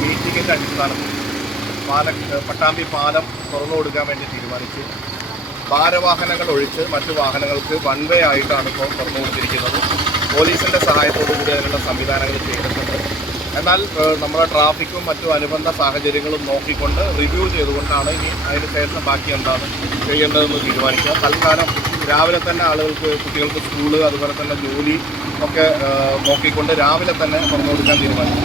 മീറ്റിങ്ങിൻ്റെ അടിസ്ഥാനത്തിൽ പട്ടാമ്പി പാലം തുറന്നു കൊടുക്കാൻ വേണ്ടി തീരുമാനിച്ചു. ഭാരവാഹനങ്ങൾ ഒഴിച്ച് മറ്റു വാഹനങ്ങൾക്ക് വൺ വേ ആയിട്ടാണ് ഇപ്പോൾ തുറന്നു കൊടുത്തിരിക്കുന്നത്. പോലീസിൻ്റെ സഹായത്തോടു കൂടി അതിനുള്ള സംവിധാനങ്ങൾ ചെയ്തിട്ടുണ്ട്. എന്നാൽ നമ്മുടെ ട്രാഫിക്കും മറ്റു അനുബന്ധ സാഹചര്യങ്ങളും നോക്കിക്കൊണ്ട് റിവ്യൂ ചെയ്തുകൊണ്ടാണ് ഇനി അതിന് ശേഷം ബാക്കി എന്താണ് ചെയ്യേണ്ടതെന്ന് തീരുമാനിക്കുക. തൽക്കാലം രാവിലെ തന്നെ ആളുകൾക്ക്, കുട്ടികൾക്ക് സ്കൂള് അതുപോലെ തന്നെ ജോലി ഒക്കെ നോക്കിക്കൊണ്ട് രാവിലെ തന്നെ തുറന്നു കൊടുക്കാൻ തീരുമാനിച്ചു.